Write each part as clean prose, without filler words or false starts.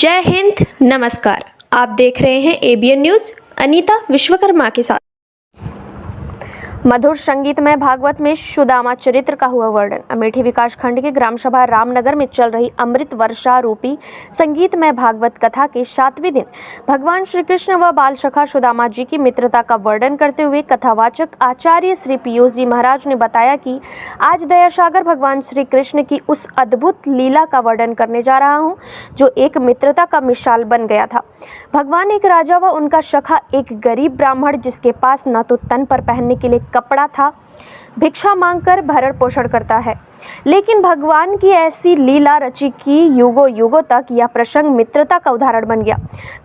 जय हिंद, नमस्कार। आप देख रहे हैं एबीएन न्यूज। अनीता विश्वकर्मा के साथ। मधुर संगीतमय भागवत में सुदामा चरित्र का हुआ वर्णन। अमेठी विकास खंड के ग्राम सभा रामनगर में चल रही अमृत वर्षा रूपी संगीतमय भागवत कथा के 7वें दिन भगवान श्री कृष्ण व बाल सखा सुदामा जी की मित्रता का वर्णन करते हुए कथावाचक आचार्य श्री पीयूष जी महाराज ने बताया कि आज दयासागर भगवान श्री कृष्ण की उस अद्भुत लीला का वर्णन करने जा रहा हूँ जो एक मित्रता का मिसाल बन गया था। भगवान एक राजा व उनका सखा एक गरीब ब्राह्मण जिसके पास न तो तन पर पहनने के लिए कपड़ा था, भिक्षा मांगकर भरण पोषण करता है। लेकिन भगवान की ऐसी लीला रची कि युगों युगों तक यह प्रसंग मित्रता का उदाहरण बन गया।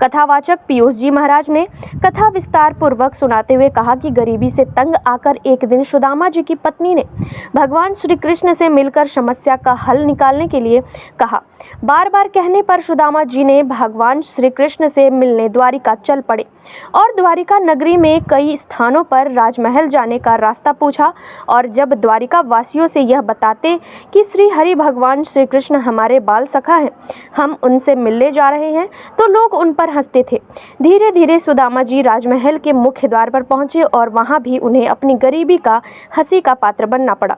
कथावाचक पीयूष जी महाराज ने कथा विस्तार पूर्वक सुनाते हुए कहा कि गरीबी से तंग आकर एक दिन सुदामा जी की पत्नी ने भगवान श्री कृष्ण से मिलकर समस्या का हल निकालने के लिए कहा। बार बार कहने पर सुदामा जी ने भगवान श्री कृष्ण से मिलने द्वारिका चल पड़े और द्वारिका नगरी में कई स्थानों पर राजमहल जाने का रास्ता पूछा। और जब द्वारिका वासियों से यह बताते कि श्री हरि भगवान श्री कृष्ण हमारे बाल सखा हैं, हम उनसे मिलने जा रहे हैं, तो लोग उन पर हंसते थे। धीरे धीरे सुदामा जी राजमहल के मुख्य द्वार पर पहुंचे और वहां भी उन्हें अपनी गरीबी का हंसी का पात्र बनना पड़ा।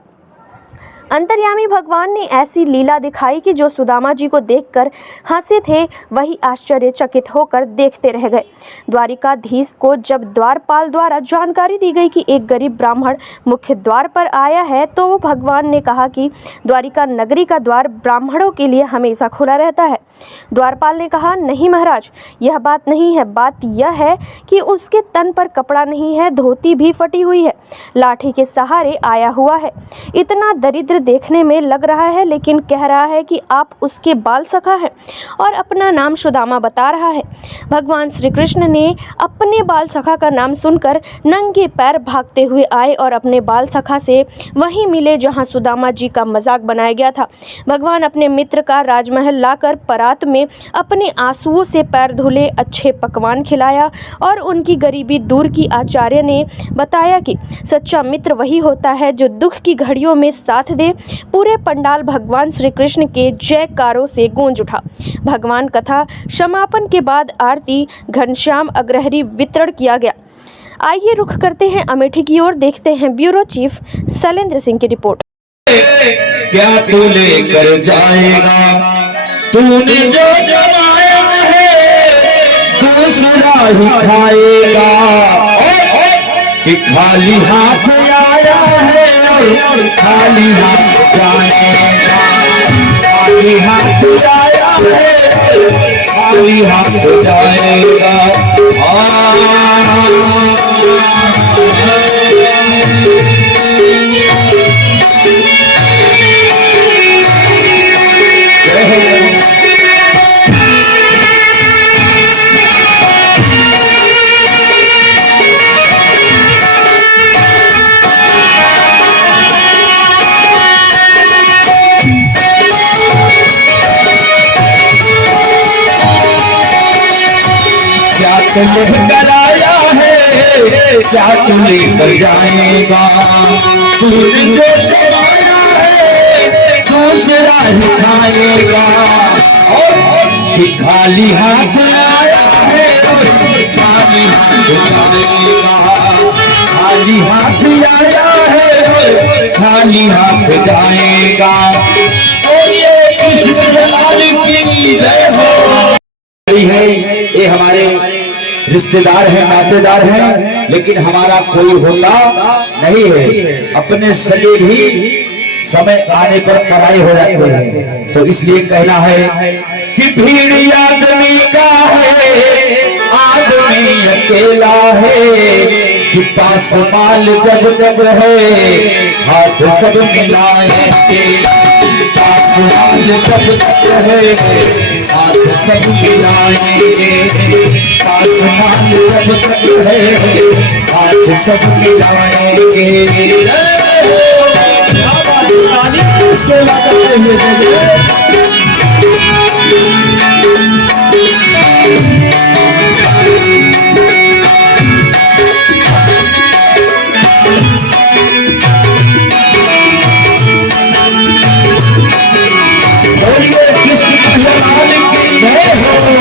अंतर्यामी भगवान ने ऐसी लीला दिखाई कि जो सुदामा जी को देखकर हंसे थे वही आश्चर्यचकित होकर देखते रह गए। द्वारिकाधीश को जब द्वारपाल द्वारा जानकारी दी गई कि एक गरीब ब्राह्मण मुख्य द्वार पर आया है तो भगवान ने कहा कि द्वारिका नगरी का द्वार ब्राह्मणों के लिए हमेशा खुला रहता है। द्वारपाल ने कहा, नहीं महाराज, यह बात नहीं है। बात यह है कि उसके तन पर कपड़ा नहीं है, धोती भी फटी हुई है, लाठी के सहारे आया हुआ है। इतना दरिद्र देखने में लग रहा है, लेकिन कह रहा है कि आप उसके बाल सखा हैं और अपना नाम सुदामा बता रहा है। भगवान श्री कृष्ण ने अपने बाल सखा का नाम सुनकर नंगे पैर भागते हुए आए और अपने बाल सखा से वहीं मिले जहां सुदामा जी का मजाक बनाया गया था। भगवान अपने मित्र का राजमहल लाकर परात में अपने आंसुओं से पैर धुले, अच्छे पकवान खिलाया और उनकी गरीबी दूर की। आचार्य ने बताया कि सच्चा मित्र वही होता है जो दुख की घड़ियों में साथ दे। पूरे पंडाल भगवान श्री कृष्ण के जयकारों से गूंज उठा। भगवान कथा समापन के बाद आरती घनश्याम अग्रहरी वितरण किया गया। आइए रुख करते हैं अमेठी की ओर, देखते हैं ब्यूरो चीफ शैलेंद्र सिंह की रिपोर्ट। क्या तू लेकर जाएगा, तूने जो जमाया है दूसरा ही खाएगा। कि खाली हाथ आया है और खाली हाथ जाएगा, खाली हाथ आया है खाली हाथ जाएगा। लेकर आया है, क्या तू लेकर जाएगा, तूने जो जमाया है दूसरा ही खाएगा। कि खाली हाथ आया है खाली हाथ जाएगा, खाली हाथ आया है खाली हाथ जाएगा। ये हमारे रिश्तेदार हैं, नातेदार हैं, लेकिन हमारा कोई होता नहीं है। अपने सगे भी समय आने पर पराये हो जाते हैं। तो इसलिए कहना है कि भीड़ आदमी का है, आदमी अकेला है। कि पास माल जब जब है हाथ सब मिलाएंगे, पास माल जब जब है हाथ सब मिलाएंगे, आसमान जब तक है हाथ सब मिलाएंगे। बोलिए किस भगवान की जय हो।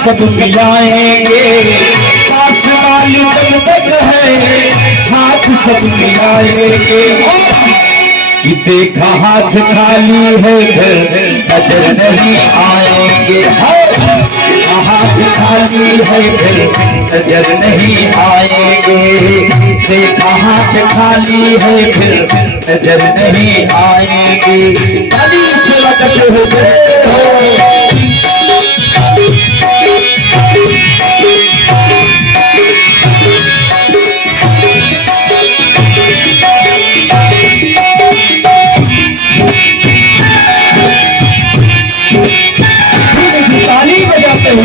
सब मिलाएंगे, पास वाली जब तक है हाथ सब मिलाएंगे। कि देखा हाथ खाली है फिर नजर नहीं आएंगे, हाथ खाली है फिर नजर नहीं आएंगे। देखा हाथ खाली है फिर नजर नहीं आएंगे। ताली से लगते हो ताली बजाते हो।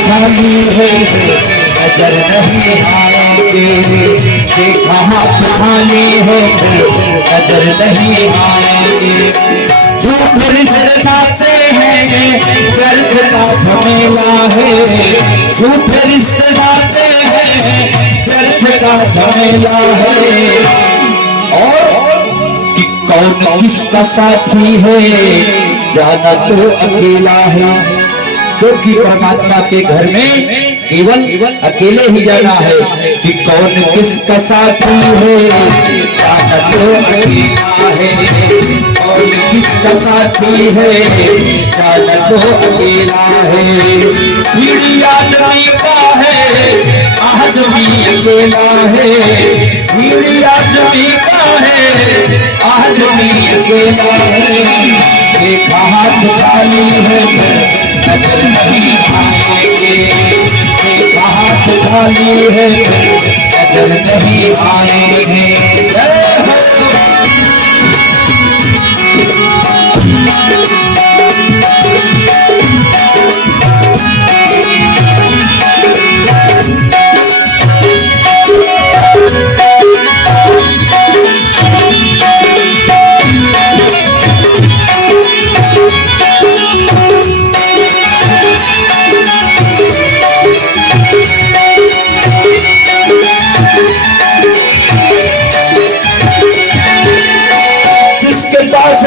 खाली है नजर नहीं आएंगे, देखा हाथ खाली है नजर नहीं आएंगे। झूठ रिश्ते नाते हैं दर्द का झमेला है, झूठ रिश्ते नाते हैं दर्द का झमेला है। और कि कौन किसका साथी है जाना तो अकेला है, क्योंकि परमात्मा के घर में केवल अकेले ही जाना है। कि कौन किसका साथी है जाना तो अकेला है, कौन किसका साथी है जाना तो अकेला है। भीड़ी आदमी का है आदमी अकेला है, भीड़ी आदमी का है आदमी अकेला है। देखा हाथ खाली है नजर नहीं आएंगे, देखा हाथ खाली है नजर नहीं आएंगे।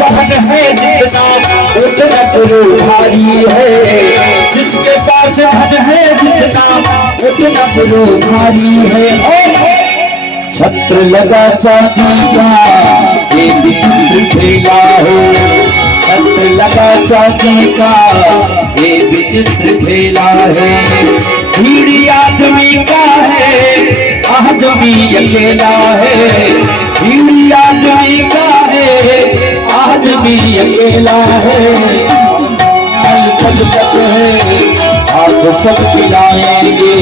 धन है जितना उतना गुरु भारी है, जिसके पास धन है जितना उतना गुरु भारी है। छत्र लगा चांदी का ये विचित्र खेला हो, छत्र लगा चांदी का ये विचित्र खेला है। भीड़ी आदमी का है आदमी अकेला है, भीड़ी आदमी का है आदमी अकेला है। पल पल तक है हाथ सब खिलाएंगे,